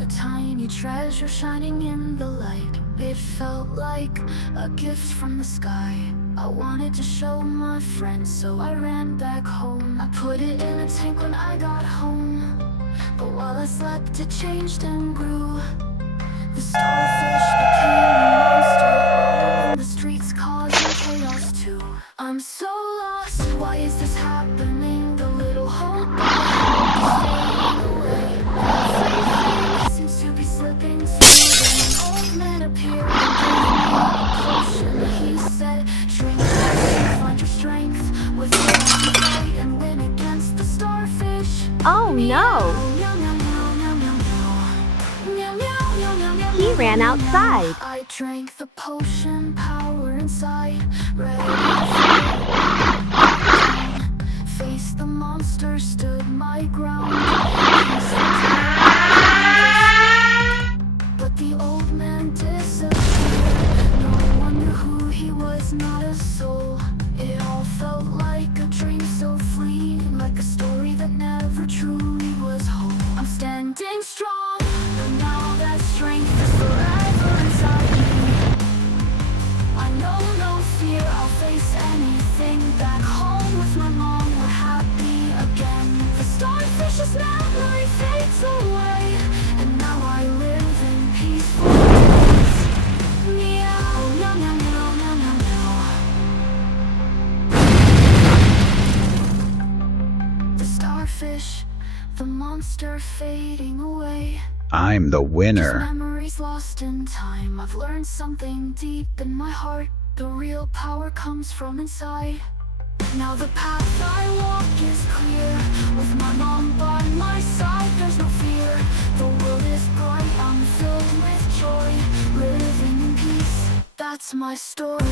a tiny treasure shining in the light. It felt like a gift from the sky. I wanted to show my friends, so I ran back home. I put it in a tank when I got home, but while I slept it changed and grew. The starfish became a monster, all in the streets causing chaos too. I'm so lost, why is this happening? The little hope I had is fading away. Everything seems to be slipping through. Then an old man appeared and gave me a potion. He said, drink this, find your strength with it to fight and win against the starfish. Oh no! Meow, meow, meow, meow, meow, meow. Meow, meow, meow, meow, meow, He meow, ran meow, outside. meow. I drank the potion, power inside, ready to fight. Face the monster, stood my ground. But the old man disappeared. No one knew who he was, not a soul. It all felt like a dream so fleeting, like a story that never truly was whole. I'm standing strong, but now that strength is forever inside me. I know no fear, I'll face anything. Back home with my mom, we're happy again. The starfish's memory fades away, and now I live in peaceful days. Meow, meow, meow, meow, meow, meow, meow. The starfish, the monster fading away. I'm the These winner. memories lost in time. I've learned something deep in my heart. The real power comes from inside. Now the path I walk is clear. With my mom by my side, there's no fear. The world is bright, I'm filled with joy. Living in peace, that's my story.